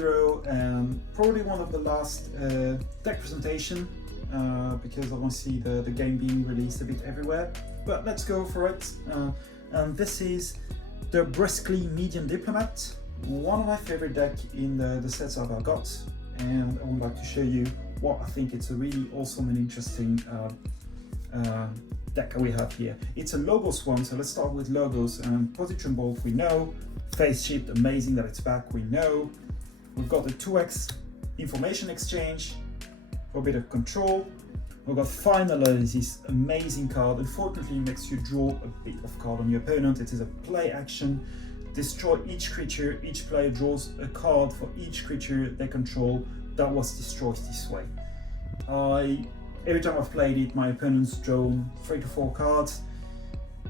1.0 and probably one of the last deck presentation because I want to see the game being released a bit everywhere. But let's go for it. And this is the Briskly Medium Diplomat, one of my favorite deck in the sets I've got, and I would like to show you what I think it's a really awesome and interesting deck we have here. It's a Logos one, so let's start with Logos. Position Bolt, we know. Phase Shift, amazing that it's back, we know. We've got the 2x information exchange for a bit of control. We've got Finalize, this amazing card. Unfortunately, it makes you draw a bit of card on your opponent. It is a play action. Destroy each creature. Each player draws a card for each creature they control that was destroyed this way. Every time I've played it, my opponent's drawn 3 to 4 cards.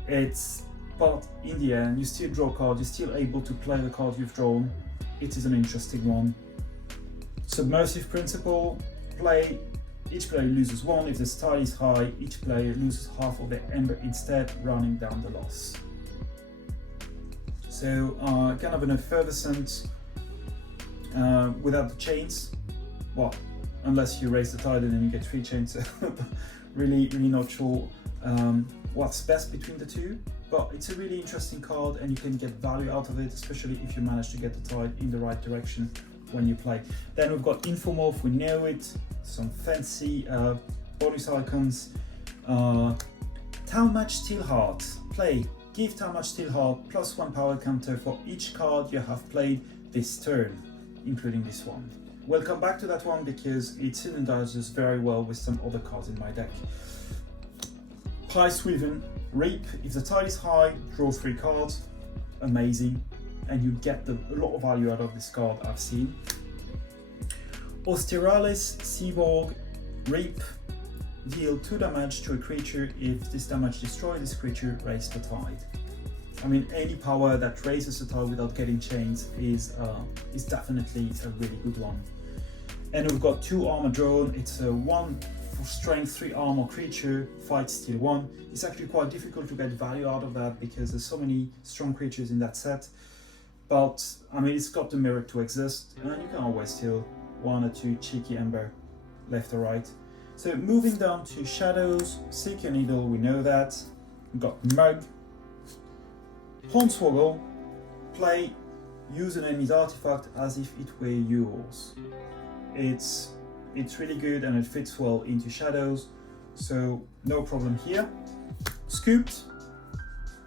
But in the end, you still draw a card, you're still able to play the card you've drawn. It is an interesting one. Submersive Principle, each player loses 1. If the tide is high, each player loses half of their ember instead, running down the loss. So kind of an effervescent without the chains. Well, unless you raise the tide and then you get 3 chains. really not sure what's best between the two. But it's a really interesting card and you can get value out of it, especially if you manage to get the tide in the right direction when you play. Then we've got Infomorph, we know it, some fancy bonus icons. Talmadge Steelheart, play, give Talmadge Steelheart +1 power counter for each card you have played this turn, including this one. We'll come back to that one because it synergizes very well with some other cards in my deck. Pie Sweven, Reap, if the tide is high, draw 3 cards, amazing, and you get a lot of value out of this card I've seen. Austeralis, Seaborg, Reap, deal 2 damage to a creature. If this damage destroys this creature, raise the tide. I mean, any power that raises the tide without getting chains is definitely a really good one. And we've got 2 armor drawn. It's a 1 for strength, 3 armor creature, fight steal 1. It's actually quite difficult to get value out of that because there's so many strong creatures in that set. But I mean, it's got the merit to exist, and you can always steal 1 or 2 cheeky ember left or right. So moving down to Shadows, Seeker Needle, we know that. We've got Mug, Hornswoggle, play, use an enemy's artifact as if it were yours. It's really good and it fits well into Shadows, so no problem here. Scooped,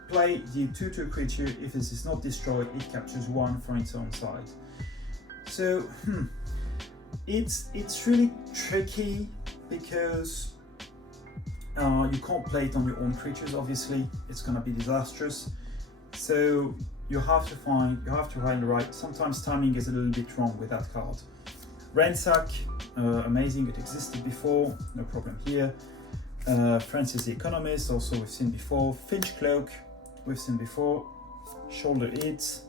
play, deal 2 to a creature. If this is not destroyed, it captures 1 from its own side. So it's really tricky because you can't play it on your own creatures. Obviously, it's gonna be disastrous. So you have to find the right. Sometimes timing is a little bit wrong with that card. Ransack, amazing, it existed before, no problem here. Francis the Economist, also we've seen before. Finch Cloak, we've seen before. Shoulder It.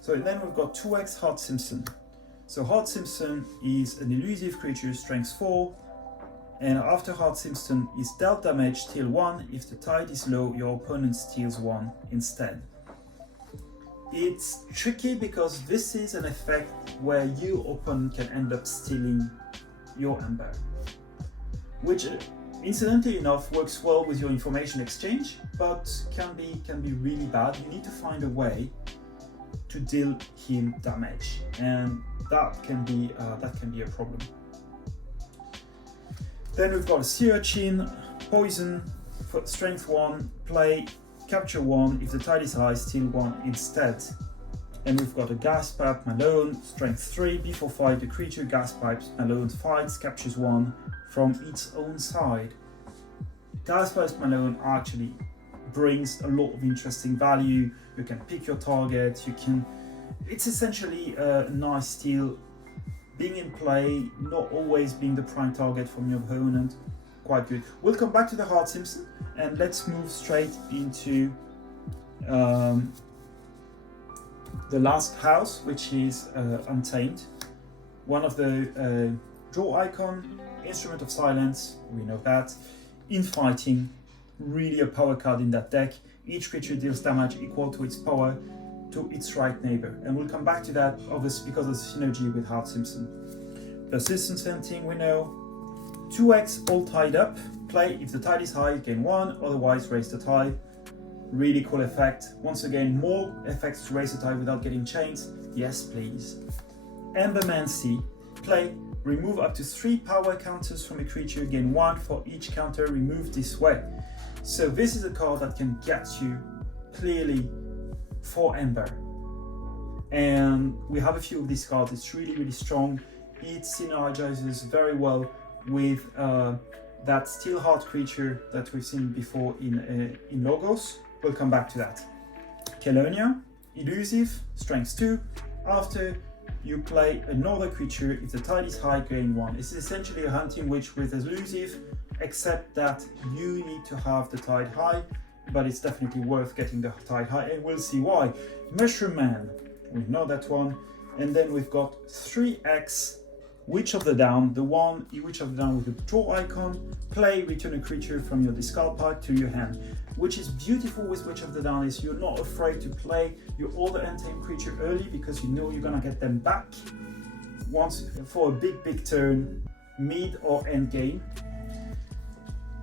So then we've got 2x Hard Simpson. So Hard Simpson is an elusive creature, strength 4, and after Hard Simpson is dealt damage, steal 1. If the tide is low, your opponent steals 1 instead. It's tricky because this is an effect where you opponent can end up stealing your ember, which incidentally enough works well with your information exchange, but can be really bad. You need to find a way to deal him damage, and that can be a problem. Then we've got a Sea Urchin, Poison, for strength 1, play, capture 1, if the tide is high, steal 1 instead. And we've got a Gas Pipe Malone, strength 3, before fight, the creature Gas Pipes Malone fights, captures 1 from its own side. Gas Pipes Malone actually brings a lot of interesting value. You can pick your target, it's essentially a nice steal, being in play, not always being the prime target from your opponent. Quite good. We'll come back to the Hard Simpson and let's move straight into the last house, which is Untamed. One of the draw icon, Instrument of Silence, we know that. Infighting, really a power card in that deck. Each creature deals damage equal to its power. to its right neighbor. And we'll come back to that, obviously, because of the synergy with Hard Simpson. Persistence hunting, we know. 2x all tied up. Play if the tide is high, gain 1, otherwise raise the tide. Really cool effect. Once again, more effects to raise the tide without getting chains. Yes, please. Embermancy. Play, remove up to 3 power counters from a creature, gain 1 for each counter removed this way. So this is a card that can get you clearly 4 Ember. And we have a few of these cards. It's really, really strong. It synergizes very well with that Steel Heart creature that we've seen before in Logos. We'll come back to that. Kelonia, elusive, strength 2. After you play another creature, if the tide is high, gain 1. It's essentially a hunting witch with elusive, except that you need to have the tide high, but it's definitely worth getting the tide high, and we'll see why. Mushroom Man, we know that one. And then we've got 3x Witch of the Down, the one Witch of the Down with the draw icon. Play, return a creature from your discard pile to your hand. Which is beautiful with Witch of the Down is you're not afraid to play your other untamed creature early because you know you're gonna get them back once for a big turn, mid or end game.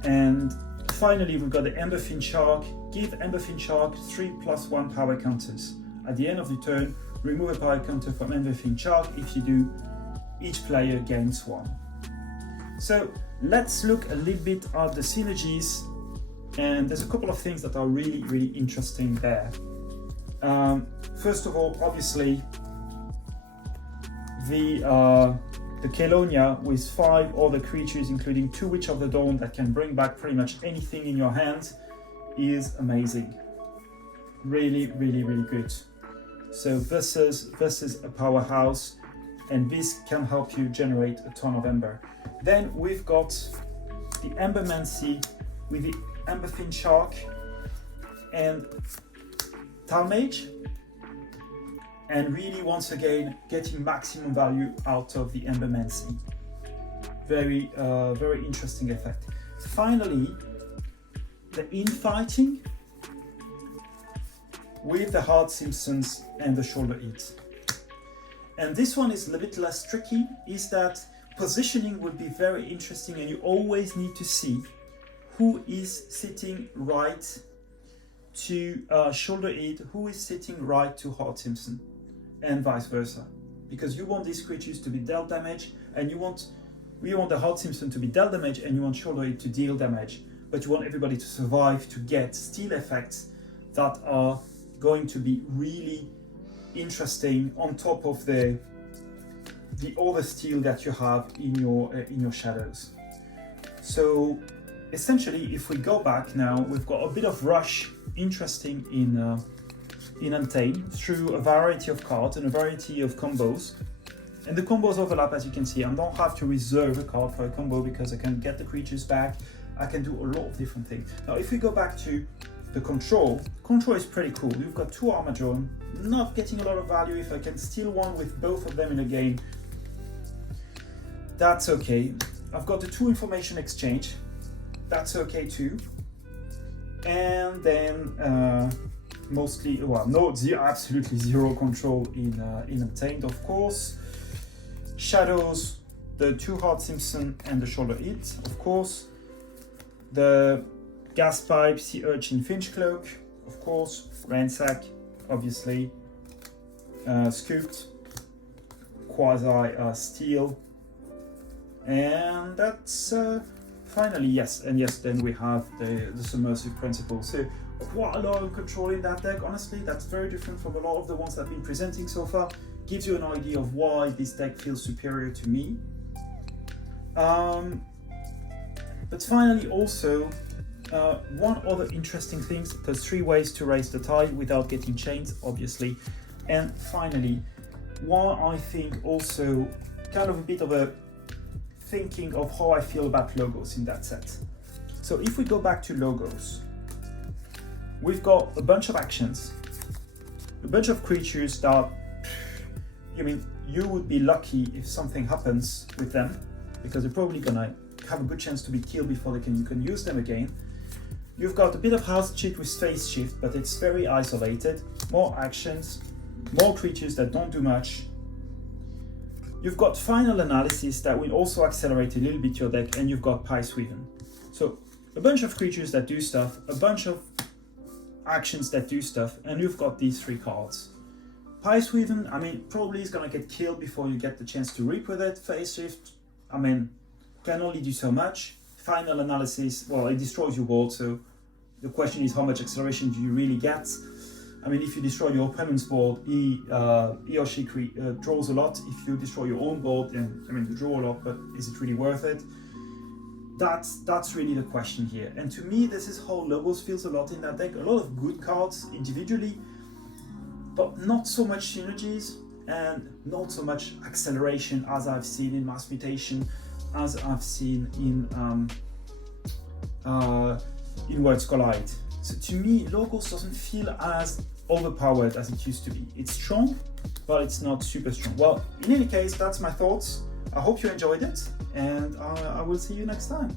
And finally we've got the Emberfin Shark. Give Emberfin Shark 3+1 power counters. At the end of the turn, remove a power counter from Emberfin Shark. If you do, each player gains 1. So let's look a little bit at the synergies, and there's a couple of things that are really, really interesting there. First of all, obviously, the Kelonia with 5 other creatures, including 2 Witch of the Dawn that can bring back pretty much anything in your hand, is amazing. Really, really, really good. So this is a powerhouse, and this can help you generate a ton of Ember. Then we've got the Embermancy with the Emberfin Shark and Talmage, and really once again getting maximum value out of the Embermancy. Very interesting effect. Finally, the infighting with the Hard Simpsons and the Shoulder Eat. And this one is a little bit less tricky, is that positioning would be very interesting, and you always need to see who is sitting right to Shoulder Eat, who is sitting right to Hard Simpson, and vice versa. Because you want these creatures to be dealt damage, and we want the Hard Simpson to be dealt damage, and you want Shoulder Eat to deal damage, but you want everybody to survive to get steal effects that are going to be really interesting on top of the other steel that you have in your shadows. So essentially, if we go back now, we've got a bit of rush interesting in Untamed through a variety of cards and a variety of combos, and the combos overlap, as you can see. I don't have to reserve a card for a combo because I can get the creatures back. I can do a lot of different things. Now if we go back to the control is pretty cool. You've got 2 Armadron, not getting a lot of value. If I can steal one with both of them in a game, that's okay. I've got the 2 Information Exchange, that's okay too. And then absolutely zero control in Untamed, of course. Shadows, the 2 Hard Simpson and the Shoulder Eat, of course. The Gas Pipe, Sea Urchin, Finch Cloak, of course. Ransack, obviously. Scooped, Quasi Steel, and that's finally, yes, then we have the Submersive Principle. So quite a lot of control in that deck. Honestly, that's very different from a lot of the ones that I've been presenting so far. Gives you an idea of why this deck feels superior to me. But finally, also, one other interesting thing, there's 3 ways to raise the tide without getting chains, obviously. And finally, one I think also kind of a bit of a thinking of how I feel about Logos in that set. So if we go back to Logos, we've got a bunch of actions, a bunch of creatures that, you would be lucky if something happens with them, because they're probably gonna have a good chance to be killed before you can use them again. You've got a bit of house cheat with phase shift, but it's very isolated. More actions, more creatures that don't do much. You've got final analysis that will also accelerate a little bit your deck, and you've got Piceweaven. So a bunch of creatures that do stuff, a bunch of actions that do stuff, and you've got these 3 cards. Piceweaven, I mean, probably is gonna get killed before you get the chance to reap with it. Phase shift, I mean, can only do so much. Final analysis, well, it destroys your board, so the question is how much acceleration do you really get? I mean, if you destroy your opponent's board, he or she draws a lot. If you destroy your own board, then, I mean, you draw a lot, but is it really worth it? That's really the question here. And to me, this is how Logos feels a lot in that deck. A lot of good cards individually, but not so much synergies and not so much acceleration as I've seen in Mass Mutation, as I've seen in Worlds Collide. So to me, Logos doesn't feel as overpowered as it used to be. It's strong, but it's not super strong. Well, in any case, that's my thoughts. I hope you enjoyed it, and I will see you next time.